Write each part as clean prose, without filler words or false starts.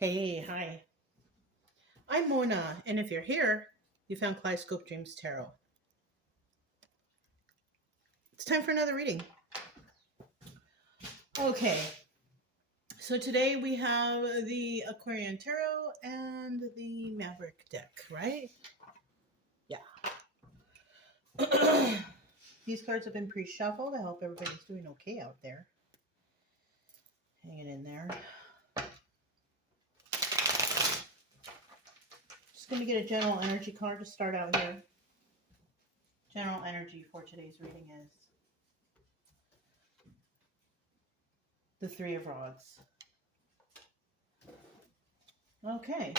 Hey, hi. I'm Mona, and if you're here, you found Kaleidoscope Dreams Tarot. It's time for another reading. Okay, so today we have the Aquarian Tarot and the Maverick deck, right? Yeah. These cards have been pre-shuffled. I hope everybody's doing okay out there. Hanging in there. Just going to get a general energy card to start out here. General energy for today's reading is the Three of Rods. Okay.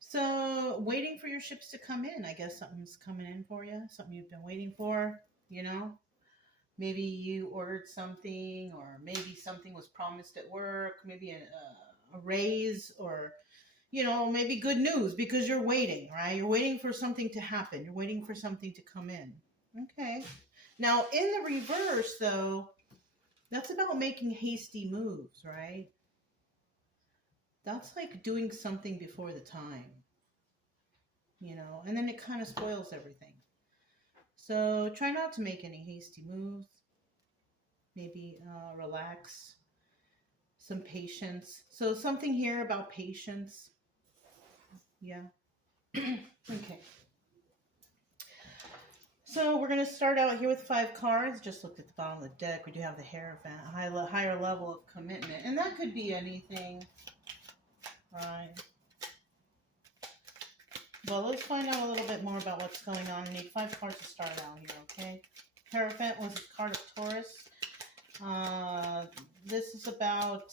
So, waiting for your ships to come in. I guess something's coming in for you. Something you've been waiting for, you know? Maybe you ordered something, or maybe something was promised at work. Maybe a raise, or, maybe good news because you're waiting, right? You're waiting for something to happen. You're waiting for something to come in. Okay. Now, in the reverse, though, that's about making hasty moves, right? That's like doing something before the time. And then it kind of spoils everything. So try not to make any hasty moves. Maybe relax. Some patience. So something here about patience. Yeah. Okay. So we're going to start out here with 5 cards. Just looked at the bottom of the deck. We do have the Hierophant, higher level of commitment. And that could be anything. Right. Well, let's find out a little bit more about what's going on. I need 5 cards to start out here, okay? Hierophant was a card of Taurus. This is about,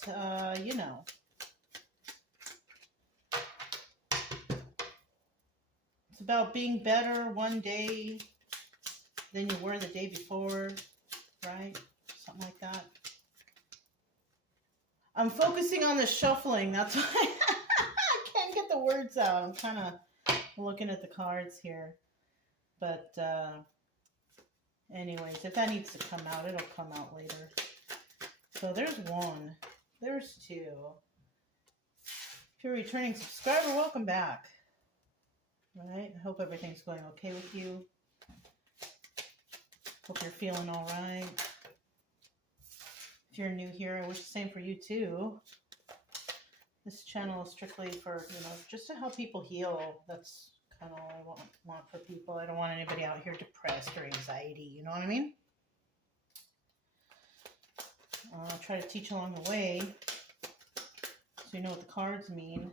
it's about being better one day than you were the day before, right? Something like that. I'm focusing on the shuffling. That's why I can't get the words out. I'm kind of looking at the cards here, but anyways, if that needs to come out, it'll come out later. So there's 1, there's 2. If you're a returning subscriber, welcome back. All right, I hope everything's going okay with you. Hope you're feeling all right. If you're new here, I wish the same for you too. This channel is strictly for, just to help people heal. That's kind of all I want for people. I don't want anybody out here depressed or anxiety. You know what I mean? I'll try to teach along the way so you know what the cards mean.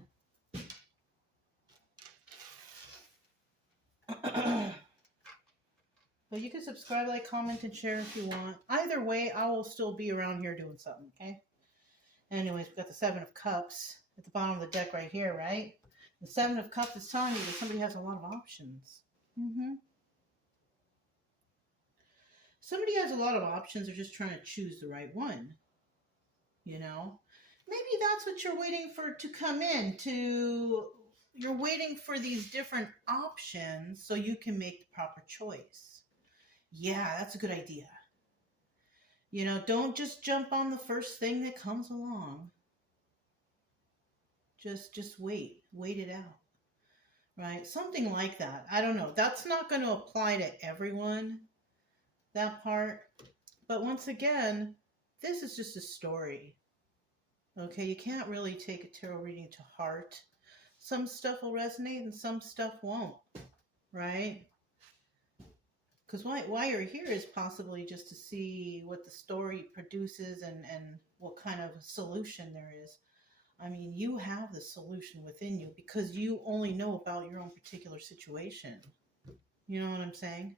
But you can subscribe, like, comment, and share if you want. Either way, I will still be around here doing something, okay? Anyways, we've got the 7 of Cups at the bottom of the deck right here, right? The 7 of Cups is telling you that somebody has a lot of options. Somebody has a lot of options. They're just trying to choose the right one. Maybe that's what you're waiting for to come in. You're waiting for these different options so you can make the proper choice. Yeah, that's a good idea. Don't just jump on the first thing that comes along. Just wait it out, right? Something like that. I don't know. That's not going to apply to everyone, that part. But once again, this is just a story. Okay, you can't really take a tarot reading to heart. Some stuff will resonate and some stuff won't, right? Because why you're here is possibly just to see what the story produces and what kind of solution there is. I mean, you have the solution within you because you only know about your own particular situation. You know what I'm saying?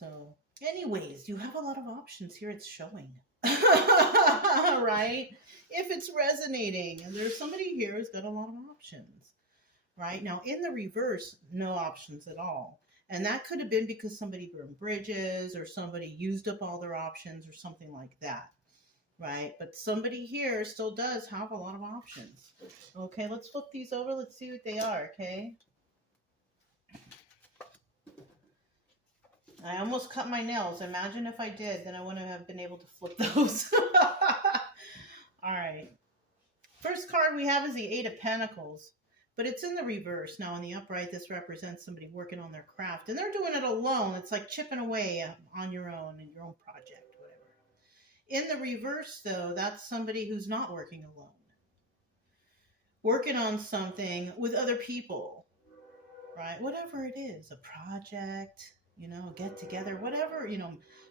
So, anyways, you have a lot of options here. It's showing. Right? If it's resonating, and there's somebody here who's got a lot of options. Right? Now, in the reverse, no options at all. And that could have been because somebody burned bridges or somebody used up all their options or something like that. Right? But somebody here still does have a lot of options. Okay, let's flip these over. Let's see what they are, okay? I almost cut my nails. Imagine if I did, then I wouldn't have been able to flip those. First card we have is the Eight of Pentacles, but it's in the reverse. Now in the upright, this represents somebody working on their craft, and they're doing it alone. It's like chipping away on your own in your own project, whatever. In the reverse, though, that's somebody who's not working alone. Working on something with other people, right? Whatever it is, a project, a get together, whatever,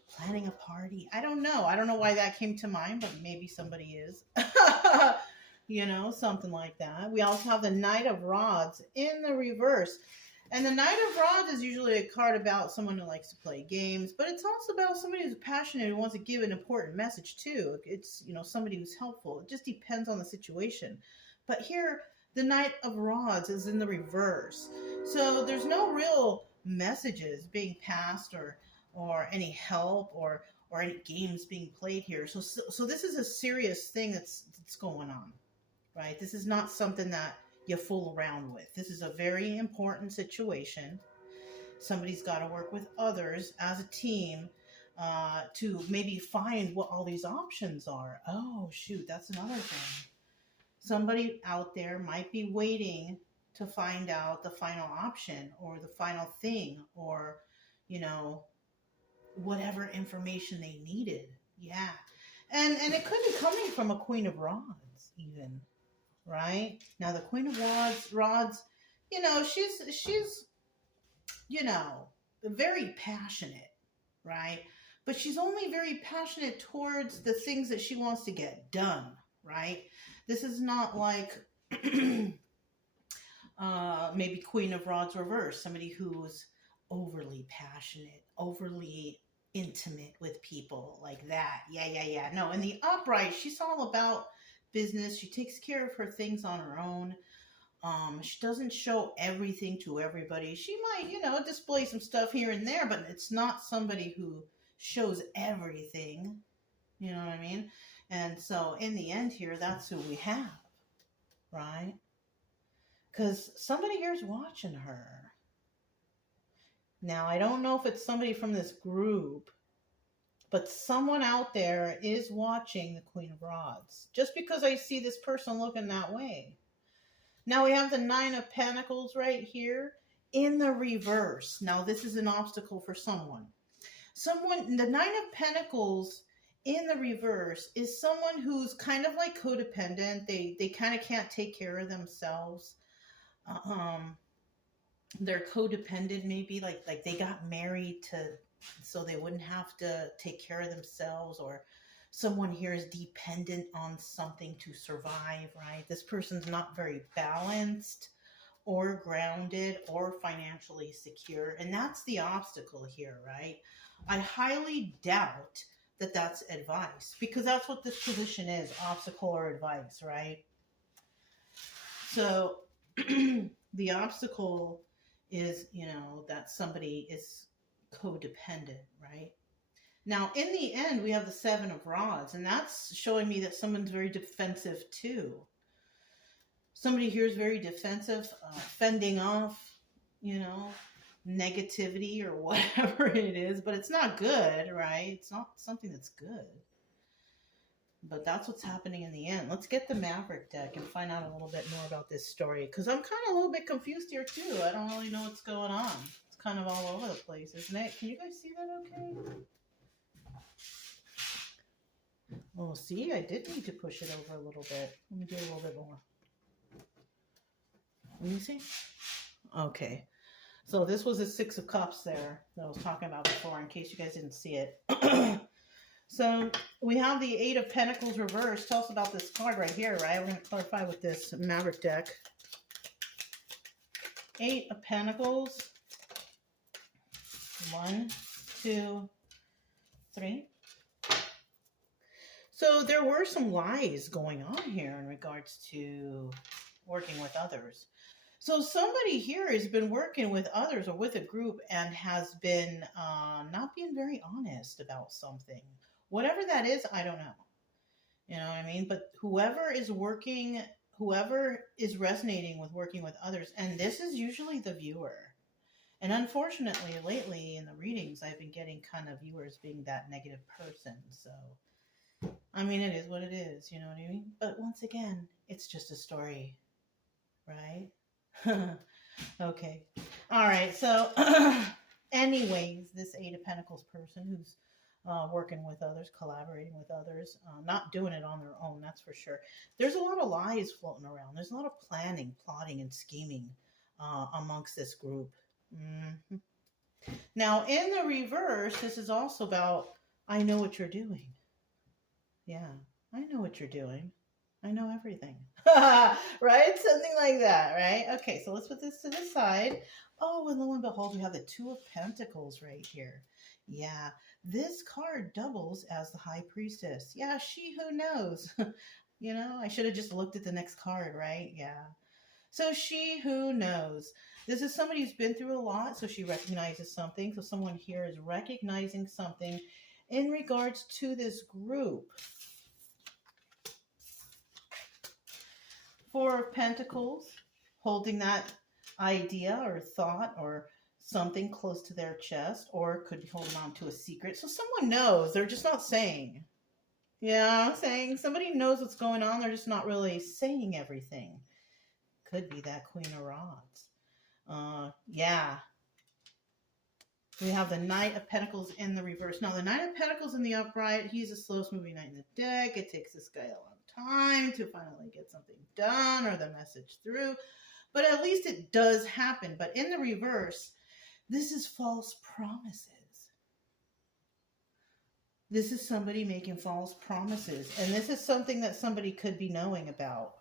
planning a party. I don't know. I don't know why that came to mind, but maybe somebody is. Something like that. We also have the Knight of Rods in the reverse. And the Knight of Rods is usually a card about someone who likes to play games, but it's also about somebody who's passionate who wants to give an important message too. It's, somebody who's helpful. It just depends on the situation. But here, the Knight of Rods is in the reverse. So there's no real messages being passed or any help or any games being played here. So this is a serious thing that's going on, right? This is not something that you fool around with. This is a very important situation. Somebody's got to work with others as a team to maybe find what all these options are. Oh, shoot, that's another thing. Somebody out there might be waiting to find out the final option or the final thing or, whatever information they needed. Yeah. And it could be coming from a Queen of Rods even, right? Now the Queen of Rods, she's very passionate, right? But she's only very passionate towards the things that she wants to get done, right? This is not like maybe Queen of Rods reverse, somebody who's overly passionate, overly intimate with people like that. Yeah. No, in the upright, she's all about business. She takes care of her things on her own. She doesn't show everything to everybody. She might, display some stuff here and there, but it's not somebody who shows everything. You know what I mean? And so in the end here, that's who we have, right? Because somebody here is watching her. Now, I don't know if it's somebody from this group, but someone out there is watching the Queen of Rods. Just because I see this person looking that way. Now we have the Nine of Pentacles right here in the reverse. Now this is an obstacle for someone. The Nine of Pentacles in the reverse is someone who's kind of like codependent. They kind of can't take care of themselves. They're codependent, maybe like they got married so they wouldn't have to take care of themselves, or someone here is dependent on something to survive, right? This person's not very balanced or grounded or financially secure, and that's the obstacle here, right? I highly doubt that that's advice, because that's what this position is, obstacle or advice, right? So the obstacle is, that somebody is codependent, right? Now, in the end, we have the Seven of Rods, and that's showing me that someone's very defensive too. Somebody here is very defensive, fending off, negativity or whatever it is, but it's not good, right? It's not something that's good. But that's what's happening in the end. Let's get the Maverick deck and find out a little bit more about this story, because I'm kind of a little bit confused here too. I don't really know what's going on. It's kind of all over the place, isn't it? Can you guys see that okay? Oh, see, I did need to push it over a little bit. Let me do a little bit more. Let me see. Okay. So this was the Six of Cups there that I was talking about before, in case you guys didn't see it. So we have the Eight of Pentacles reversed. Tell us about this card right here, right? We're going to clarify with this Maverick deck. Eight of Pentacles. 1, 2, 3. So there were some lies going on here in regards to working with others. So somebody here has been working with others or with a group and has been not being very honest about something. Whatever that is, I don't know. You know what I mean? But whoever is resonating with working with others, and this is usually the viewer. And unfortunately, lately in the readings, I've been getting kind of viewers being that negative person. So I mean, it is what it is, you know what I mean? But once again, it's just a story, right? Okay. All right. So, anyways, this Eight of Pentacles person who's working with others, collaborating with others, not doing it on their own, that's for sure. There's a lot of lies floating around. There's a lot of planning, plotting, and scheming amongst this group. Hmm. Now, in the reverse, this is also about I know what you're doing. Yeah, I know what you're doing. I know everything. Right? Something like that, right? Okay, so let's put this to the side. Oh, and lo and behold, we have the Two of Pentacles right here. Yeah, this card doubles as the High Priestess. Yeah, she who knows. You know, I should have just looked at the next card, right? Yeah. So she who knows. This is somebody who's been through a lot, so she recognizes something. So someone here is recognizing something in regards to this group. Four of Pentacles, holding that idea or thought or something close to their chest, or could be holding on to a secret. So someone knows, they're just not saying. Yeah, I'm saying somebody knows what's going on, they're just not really saying everything. Could be that Queen of Rods. Yeah. We have the Knight of Pentacles in the reverse. Now, the Knight of Pentacles in the upright, he's the slowest moving knight in the deck. It takes this guy a long time to finally get something done or the message through. But at least it does happen. But in the reverse, this is false promises. This is somebody making false promises. And this is something that somebody could be knowing about.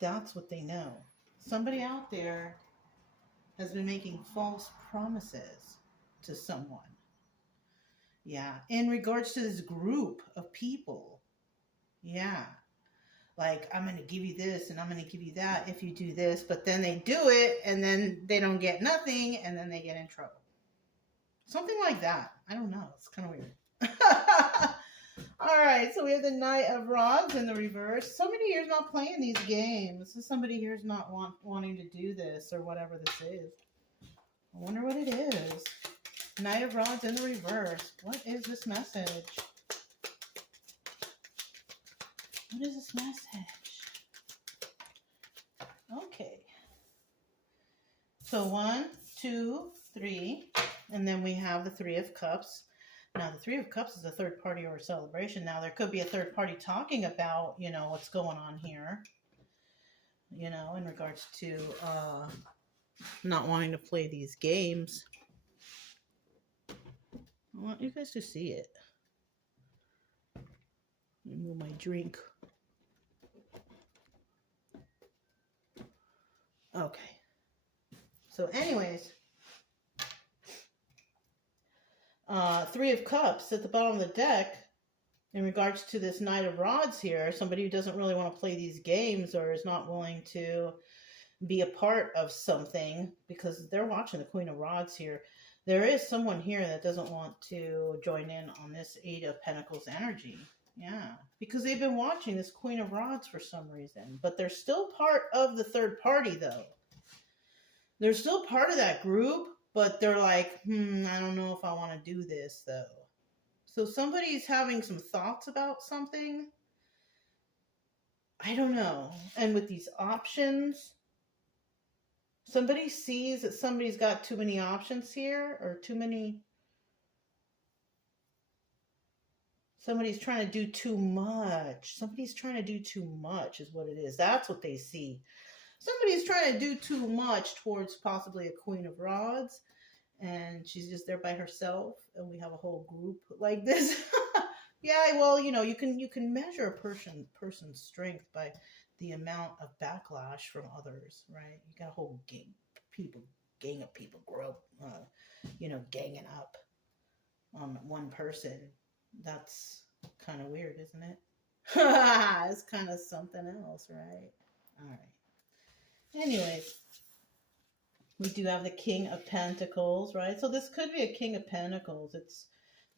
That's what they know. Somebody out there has been making false promises to someone. Yeah. In regards to this group of people. Yeah. Like, I'm going to give you this and I'm going to give you that if you do this. But then they do it and then they don't get nothing and then they get in trouble. Something like that. I don't know. It's kind of weird. All right. So we have the Knight of Rods in the reverse. Somebody here's not playing these games. So somebody here's not wanting to do this or whatever this is. I wonder what it is. Knight of Rods in the reverse. What is this message? What is this message? Okay. So 1, 2, 3. And then we have the Three of Cups. Now, the Three of Cups is a third party or a celebration. Now, there could be a third party talking about, you know, what's going on here. You know, in regards to not wanting to play these games. I want you guys to see it. Let me move my drink. Okay. So anyways, Three of Cups at the bottom of the deck in regards to this Knight of Rods here, somebody who doesn't really want to play these games or is not willing to be a part of something because they're watching the Queen of Rods here. There is someone here that doesn't want to join in on this Eight of Pentacles energy. Yeah, because they've been watching this Queen of Rods for some reason. But they're still part of the third party, though. They're still part of that group, but they're like, I don't know if I want to do this, though. So somebody's having some thoughts about something. I don't know. And with these options, somebody sees that somebody's got too many options here, or too many. Somebody's trying to do too much. Somebody's trying to do too much is what it is. That's what they see. Somebody's trying to do too much towards possibly a Queen of Rods. And she's just there by herself. And we have a whole group like this. Yeah, well, you know, you can measure a person's strength by the amount of backlash from others, right? You got a whole gang of people grow up, ganging up on one person. That's kind of weird, isn't it? It's kind of something else, right? All right. Anyways, we do have the King of Pentacles, right? So this could be a King of Pentacles.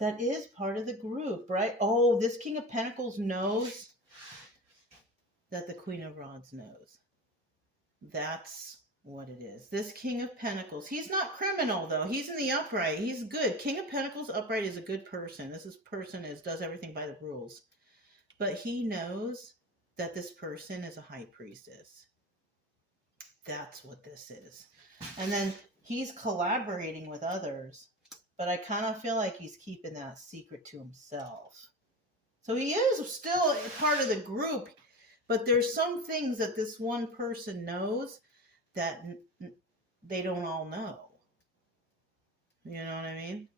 That is part of the group, right? Oh, this King of Pentacles knows that the Queen of Rods knows. That's what it is. This King of Pentacles. He's not criminal, though. He's in the upright. He's good. King of Pentacles upright is a good person. Person does everything by the rules. But he knows that this person is a high priestess. That's what this is. And then he's collaborating with others. But I kind of feel like he's keeping that secret to himself. So he is still part of the group. But there's some things that this one person knows that they don't all know. You know what I mean?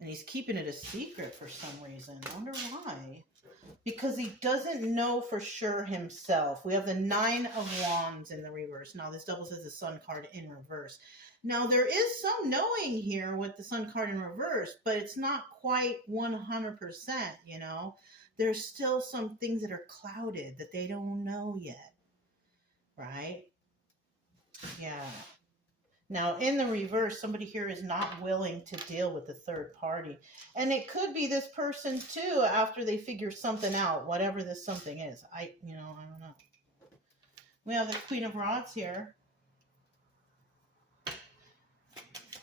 And he's keeping it a secret for some reason. I wonder why. Because he doesn't know for sure himself. We have the 9 of Wands in the reverse. Now this doubles as the Sun card in reverse. Now there is some knowing here with the Sun card in reverse, but it's not quite 100%, you know. There's still some things that are clouded that they don't know yet. Right? Yeah. Now, in the reverse, somebody here is not willing to deal with the third party. And it could be this person, too, after they figure something out, whatever this something is. I don't know. We have the Queen of Rods here.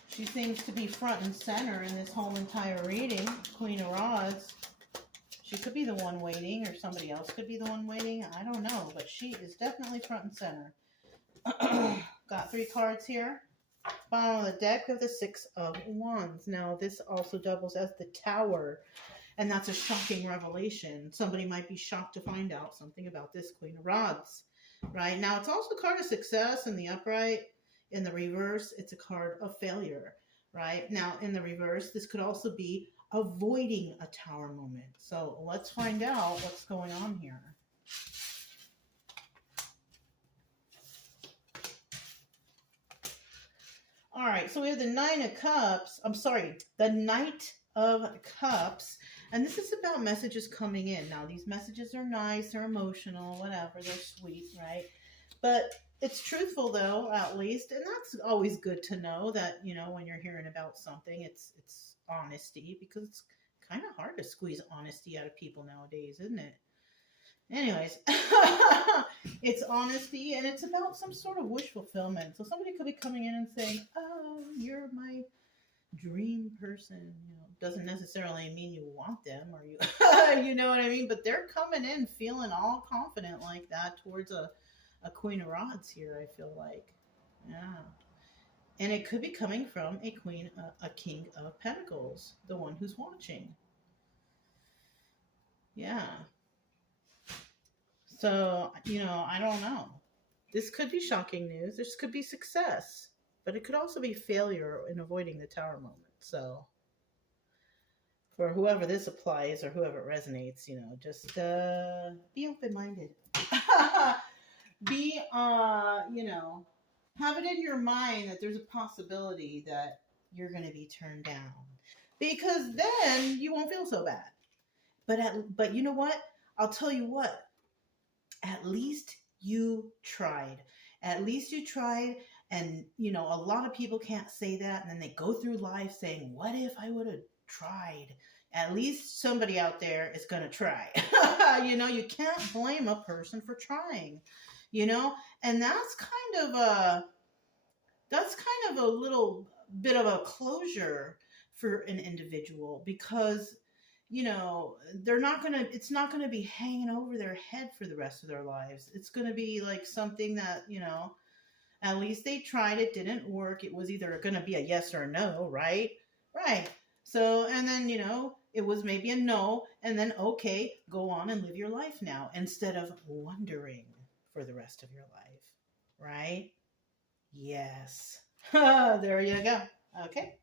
She seems to be front and center in this whole entire reading. Queen of Rods. She could be the one waiting, or somebody else could be the one waiting. I don't know, but she is definitely front and center. Got 3 cards here. Bottom of the deck, we have the 6 of Wands. Now, this also doubles as the Tower, and that's a shocking revelation. Somebody might be shocked to find out something about this Queen of Rods, right? Now, it's also a card of success in the upright. In the reverse, it's a card of failure, right? Now, in the reverse, this could also be avoiding a Tower moment. So, let's find out what's going on here. All right, so we have the 9 of Cups. I'm sorry, the Knight of Cups. And this is about messages coming in. Now, these messages are nice, they're emotional, whatever, they're sweet, right? But it's truthful, though, at least. And that's always good to know that, you know, when you're hearing about something, it's honesty. Because it's kind of hard to squeeze honesty out of people nowadays, isn't it? Anyways, it's honesty, and it's about some sort of wish fulfillment. So somebody could be coming in and saying, oh, you're my dream person. You know, doesn't necessarily mean you want them, or you, you know what I mean? But they're coming in feeling all confident like that towards a Queen of Rods here, I feel like. Yeah. And it could be coming from a King of Pentacles, the one who's watching. Yeah. So, you know, I don't know. This could be shocking news. This could be success. But it could also be failure in avoiding the Tower moment. So, for whoever this applies or whoever it resonates, you know, just be open-minded. Be, you know, have it in your mind that there's a possibility that you're going to be turned down. Because then you won't feel so bad. But you know what? I'll tell you what. At least you tried. At least you tried. And, you know, a lot of people can't say that. And then they go through life saying, what if I would have tried? At least somebody out there is going to try. You know, you can't blame a person for trying, you know, and that's kind of a little bit of a closure for an individual, because you know, it's not going to be hanging over their head for the rest of their lives. It's going to be like something that, you know, at least they tried, it didn't work. It was either going to be a yes or a no, right? Right. So, and then, you know, it was maybe a no, and then, okay, go on and live your life now, instead of wondering for the rest of your life, right? Yes. There you go. Okay.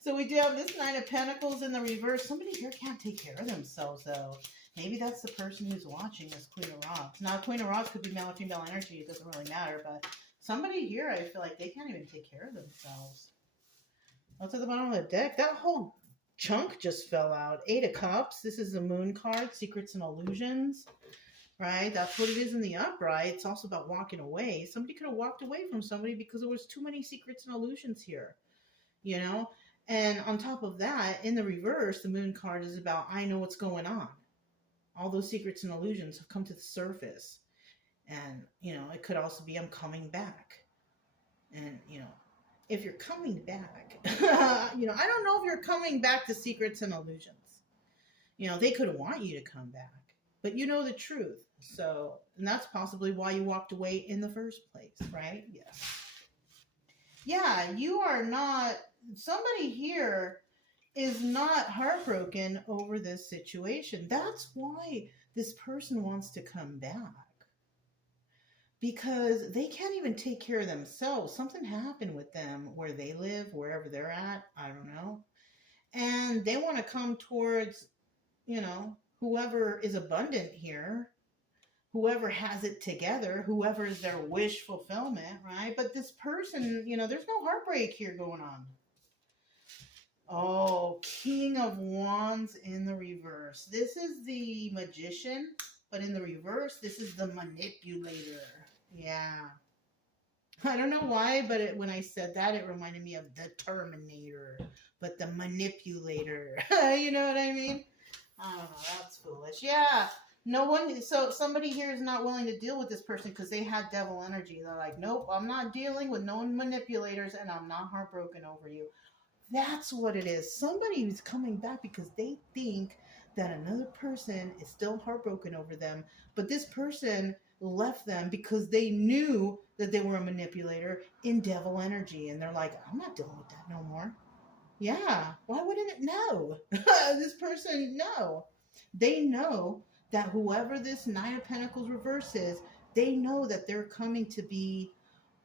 So we do have this 9 of Pentacles in the reverse. Somebody here can't take care of themselves, though. Maybe that's the person who's watching this Queen of Rods. Now, Queen of Rods could be male or female energy. It doesn't really matter. But somebody here, I feel like they can't even take care of themselves. What's at the bottom of the deck? That whole chunk just fell out. 8 of Cups. This is the Moon card, Secrets and Illusions. Right? That's what it is in the upright. It's also about walking away. Somebody could have walked away from somebody because there was too many secrets and illusions here. You know? And on top of that, in the reverse, the Moon card is about, I know what's going on. All those secrets and illusions have come to the surface. And, it could also be I'm coming back. And, if you're coming back, I don't know if you're coming back to secrets and illusions. They could want you to come back, but you know the truth. So, and that's possibly why you walked away in the first place, right? Yes. Yeah, you are not, somebody here is not heartbroken over this situation. That's why this person wants to come back. Because they can't even take care of themselves. Something happened with them where they live, wherever they're at. I don't know. And they want to come towards, whoever is abundant here, whoever has it together, whoever is their wish fulfillment, right? But this person, there's no heartbreak here going on. Oh, King of Wands in the reverse. This is the Magician, but in the reverse, this is the Manipulator. Yeah. I don't know why, but when I said that, it reminded me of the Terminator, but the Manipulator. You know what I mean? I don't know. That's foolish. Yeah. No one. So somebody here is not willing to deal with this person because they had devil energy. They're like, nope, I'm not dealing with no manipulators, and I'm not heartbroken over you. That's what it is. Somebody who's coming back because they think that another person is still heartbroken over them, but this person left them because they knew that they were a manipulator in devil energy, and they're like, I'm not dealing with that no more. Yeah, why wouldn't it know? This person, no. They know that whoever this Nine of Pentacles reverse is, they know that they're coming to be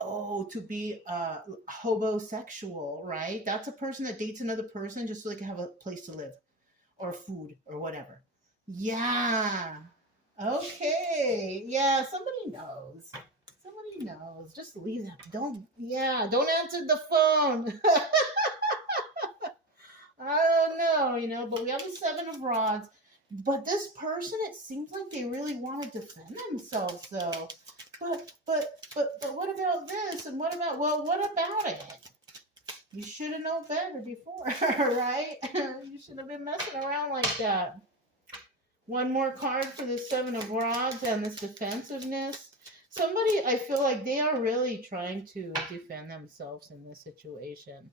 hobosexual, right? That's a person that dates another person just so they can have a place to live or food or whatever. Yeah. Okay. Yeah, somebody knows. Somebody knows. Just leave that. Don't answer the phone. I don't know, but we have the Seven of Rods. But this person, it seems like they really want to defend themselves, though. But what about this? And what about it? You should have known better before, right? You should have been messing around like that. One more card for the Seven of Rods and this defensiveness. Somebody, I feel like they are really trying to defend themselves in this situation.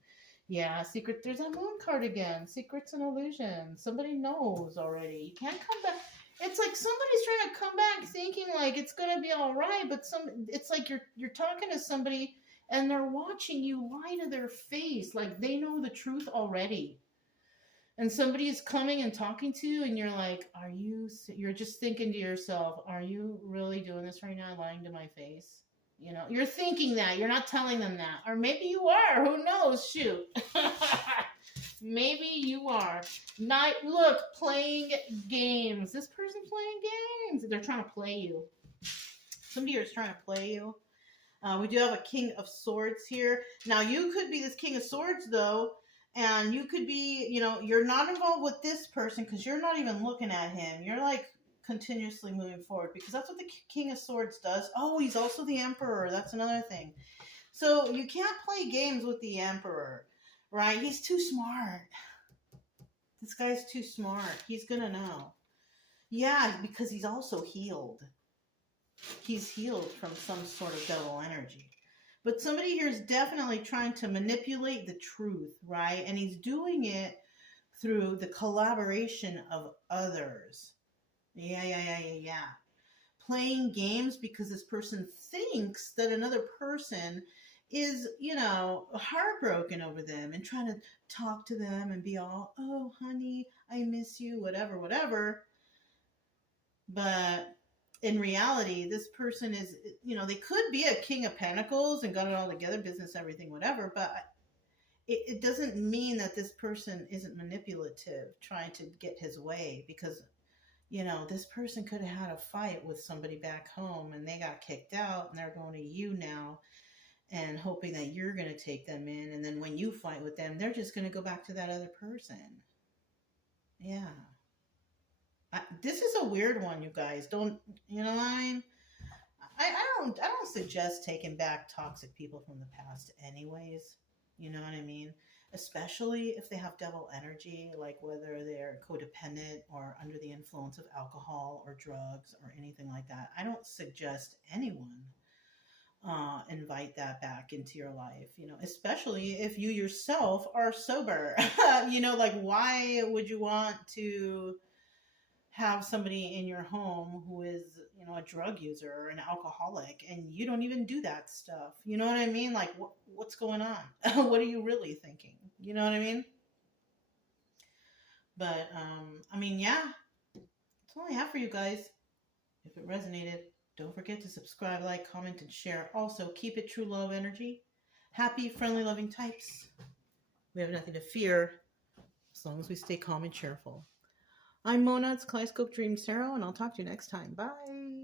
Yeah, secret. There's that Moon card again. Secrets and illusions. Somebody knows already. You can't come back. It's like somebody's trying to come back thinking like it's gonna be all right, but it's like you're talking to somebody and they're watching you lie to their face, like they know the truth already. And somebody is coming and talking to you, and you're like, you're just thinking to yourself, are you really doing this right now, lying to my face? You're thinking that. You're not telling them that. Or maybe you are. Who knows? Shoot. Maybe you are. Look, playing games. This person playing games. They're trying to play you. Somebody here is trying to play you. We do have a King of Swords here. Now, you could be this King of Swords, though, and you could be, you're not involved with this person because you're not even looking at him. You're like continuously moving forward because that's what the King of Swords does. Oh, he's also the Emperor. That's another thing. So you can't play games with the Emperor, right? He's too smart. This guy's too smart. He's going to know. Yeah, because he's also healed. He's healed from some sort of devil energy. But somebody here is definitely trying to manipulate the truth, right? And he's doing it through the collaboration of others. Yeah. Playing games because this person thinks that another person is, heartbroken over them and trying to talk to them and be all, oh, honey, I miss you, whatever. But in reality, this person is, they could be a King of Pentacles and got it all together, business, everything, whatever. But it doesn't mean that this person isn't manipulative, trying to get his way because this person could have had a fight with somebody back home and they got kicked out and they're going to you now and hoping that you're going to take them in. And then when you fight with them, they're just going to go back to that other person. Yeah. This is a weird one, you guys. Don't, you know what I mean? I don't suggest taking back toxic people from the past anyways. You know what I mean? especially if they have devil energy, like whether they're codependent or under the influence of alcohol or drugs or anything like that. I don't suggest anyone invite that back into your life, especially if you yourself are sober. Like, why would you want to have somebody in your home who is, a drug user or an alcoholic, and you don't even do that stuff? You know what I mean? Like, what's going on? What are you really thinking? You know what I mean? But, yeah, that's all I have for you guys. If it resonated, don't forget to subscribe, like, comment, and share. Also, keep it true love energy. Happy, friendly, loving types. We have nothing to fear as long as we stay calm and cheerful. I'm Mona, it's Kaleidoscope Dream Tarot, and I'll talk to you next time. Bye.